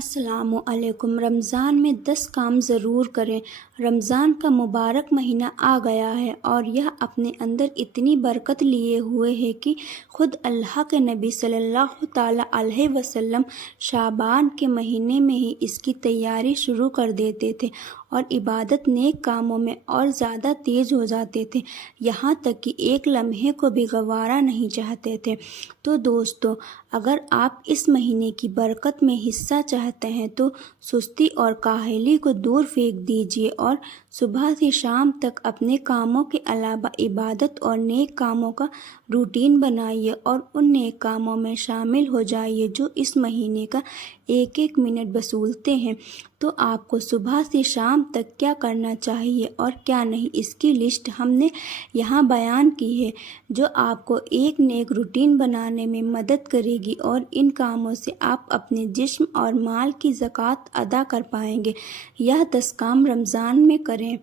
السلام علیکم۔ رمضان میں 10 کام ضرور کریں۔ رمضان کا مبارک مہینہ آ گیا ہے اور یہ اپنے اندر اتنی برکت لیے ہوئے ہے کہ خود اللہ کے نبی صلی اللہ تعالیٰ علیہ وسلم شعبان کے مہینے میں ہی اس کی تیاری شروع کر دیتے تھے اور عبادت نیک کاموں میں اور زیادہ تیز ہو جاتے تھے، یہاں تک کہ ایک لمحے کو بھی گوارا نہیں چاہتے تھے۔ تو دوستو، اگر آپ اس مہینے کی برکت میں حصہ چاہتے ہیں تو سستی اور کاہلی کو دور پھینک دیجیے اور صبح سے شام تک اپنے کاموں کے علاوہ عبادت اور نیک کاموں کا روٹین بنائیے اور ان نیک کاموں میں شامل ہو جائیے جو اس مہینے کا ایک ایک منٹ وصولتے ہیں۔ تو آپ کو صبح سے شام تک کیا کرنا چاہیے اور کیا نہیں، اس کی لسٹ ہم نے یہاں بیان کی ہے، جو آپ کو ایک نیک روٹین بنانے میں مدد کرے گی اور ان کاموں سے آپ اپنے جسم اور مال کی زکوٰۃ ادا کر پائیں گے۔ یہ 10 کام رمضان میں کریں۔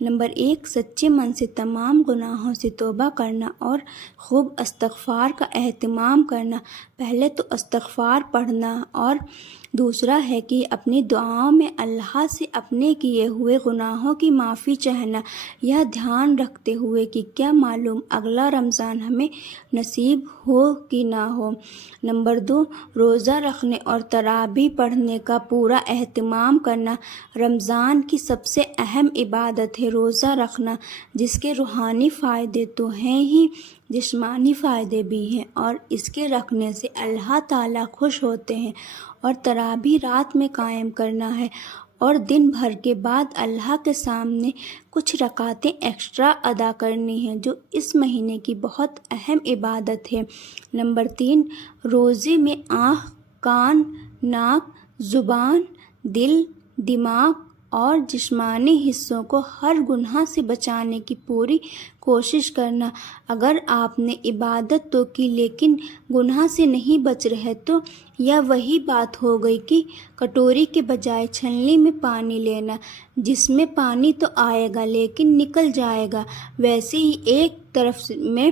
نمبر 1، سچے من سے تمام گناہوں سے توبہ کرنا اور خوب استغفار کا اہتمام کرنا۔ پہلے تو استغفار پڑھنا اور دوسرا ہے کہ اپنی دعاؤں میں اللہ سے اپنے کیے ہوئے گناہوں کی معافی چاہنا، یہ دھیان رکھتے ہوئے کہ کیا معلوم اگلا رمضان ہمیں نصیب ہو کہ نہ ہو۔ نمبر 2، روزہ رکھنے اور تراویح پڑھنے کا پورا اہتمام کرنا۔ رمضان کی سب سے اہم عبادت ہے روزہ رکھنا، جس کے روحانی فائدے تو ہیں ہی، جسمانی فائدے بھی ہیں، اور اس کے رکھنے سے اللہ تعالیٰ خوش ہوتے ہیں۔ اور تراویح رات میں قائم کرنا ہے اور دن بھر کے بعد اللہ کے سامنے کچھ رکعتیں ایکسٹرا ادا کرنی ہیں، جو اس مہینے کی بہت اہم عبادت ہے۔ نمبر 3، روزے میں آنکھ، کان، ناک، زبان، دل، دماغ اور جسمانی حصوں کو ہر گناہ سے بچانے کی پوری کوشش کرنا۔ اگر آپ نے عبادت تو کی لیکن گناہ سے نہیں بچ رہے تو یہ وہی بات ہو گئی کہ کٹوری کے بجائے چھلنی میں پانی لینا، جس میں پانی تو آئے گا لیکن نکل جائے گا۔ ویسے ہی ایک طرف میں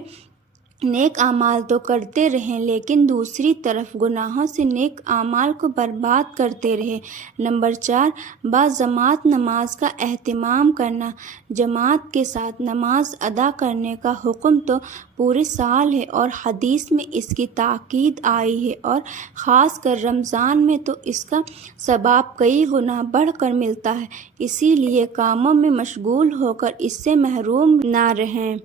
نیک اعمال تو کرتے رہیں لیکن دوسری طرف گناہوں سے نیک اعمال کو برباد کرتے رہے۔ نمبر 4، باجماعت نماز کا اہتمام کرنا۔ جماعت کے ساتھ نماز ادا کرنے کا حکم تو پورے سال ہے اور حدیث میں اس کی تاکید آئی ہے، اور خاص کر رمضان میں تو اس کا ثواب کئی گنا بڑھ کر ملتا ہے، اسی لیے کاموں میں مشغول ہو کر اس سے محروم نہ رہیں۔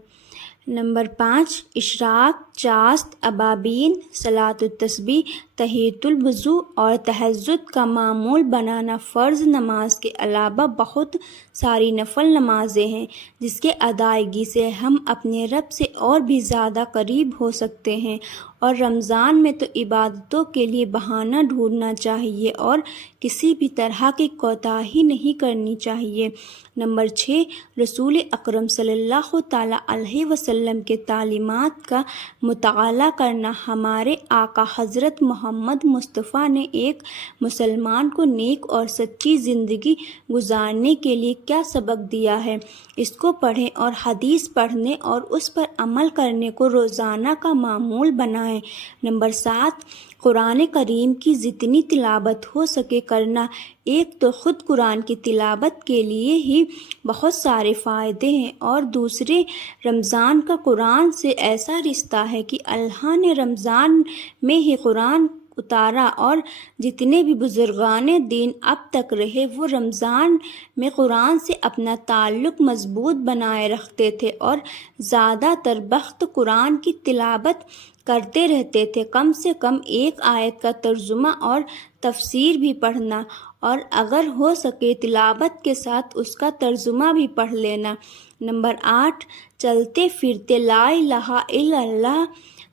نمبر 5، اشراق، چاشت، ابابین، صلاۃ التسبیح، تحیۃ الوضو اور تہجد کا معمول بنانا۔ فرض نماز کے علاوہ بہت ساری نفل نمازیں ہیں جس کے ادائیگی سے ہم اپنے رب سے اور بھی زیادہ قریب ہو سکتے ہیں، اور رمضان میں تو عبادتوں کے لیے بہانہ ڈھونڈنا چاہیے اور کسی بھی طرح کی کوتاہی نہیں کرنی چاہیے۔ نمبر 6، رسول اکرم صلی اللہ تعالیٰ علیہ وسلم کے تعلیمات کا مطالعہ کرنا۔ ہمارے آقا حضرت محمد مصطفیٰ نے ایک مسلمان کو نیک اور سچی زندگی گزارنے کے لیے کیا سبق دیا ہے، اس کو پڑھیں اور حدیث پڑھنے اور اس پر عمل کرنے کو روزانہ کا معمول بنائیں۔ نمبر 7، قرآن کریم کی جتنی تلاوت ہو سکے کرنا۔ ایک تو خود قرآن کی تلاوت کے لیے ہی بہت سارے فائدے ہیں، اور دوسرے رمضان کا قرآن سے ایسا رشتہ ہے کہ اللہ نے رمضان میں ہی قرآن اتارا، اور جتنے بھی بزرگان دین اب تک رہے وہ رمضان میں قرآن سے اپنا تعلق مضبوط بنائے رکھتے تھے اور زیادہ تر وقت قرآن کی تلاوت کرتے رہتے تھے، کم سے کم ایک آیت کا ترجمہ اور تفسیر بھی پڑھنا، اور اگر ہو سکے تلاوت کے ساتھ اس کا ترجمہ بھی پڑھ لینا۔ نمبر 8، چلتے پھرتے لا الہ الا اللہ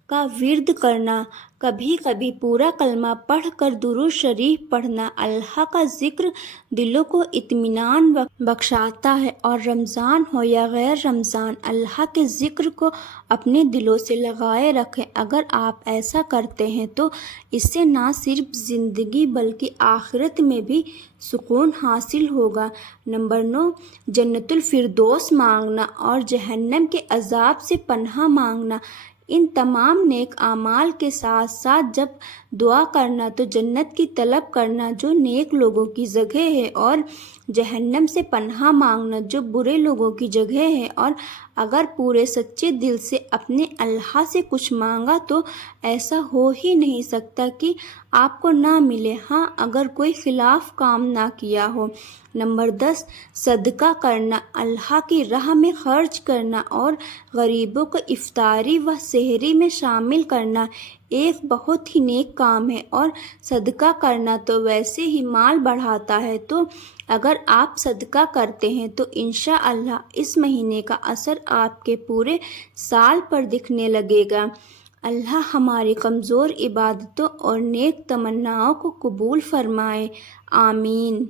کا ورد کرنا۔ کبھی کبھی پورا کلمہ پڑھ کر درود شریف پڑھنا۔ اللہ کا ذکر دلوں کو اطمینان بخشاتا ہے، اور رمضان ہو یا غیر رمضان اللہ کے ذکر کو اپنے دلوں سے لگائے رکھیں۔ اگر آپ ایسا کرتے ہیں تو اس سے نہ صرف زندگی بلکہ آخرت میں بھی سکون حاصل ہوگا۔ نمبر 9، جنت الفردوس مانگنا اور جہنم کے عذاب سے پناہ مانگنا۔ ان تمام نیک اعمال کے ساتھ ساتھ جب دعا کرنا تو جنت کی طلب کرنا جو نیک لوگوں کی جگہ ہے، اور جہنم سے پناہ مانگنا جو برے لوگوں کی جگہ ہے۔ اور اگر پورے سچے دل سے اپنے اللہ سے کچھ مانگا تو ایسا ہو ہی نہیں سکتا کہ آپ کو نہ ملے، ہاں اگر کوئی خلاف کام نہ کیا ہو۔ نمبر 10، صدقہ کرنا، اللہ کی راہ میں خرچ کرنا اور غریبوں کو افطاری و سحری میں شامل کرنا ایک بہت ہی نیک کام ہے، اور صدقہ کرنا تو ویسے ہی مال بڑھاتا ہے، تو اگر آپ صدقہ کرتے ہیں تو انشاءاللہ اس مہینے کا اثر آپ کے پورے سال پر دکھنے لگے گا۔ اللہ ہماری کمزور عبادتوں اور نیک تمناؤں کو قبول فرمائے، آمین۔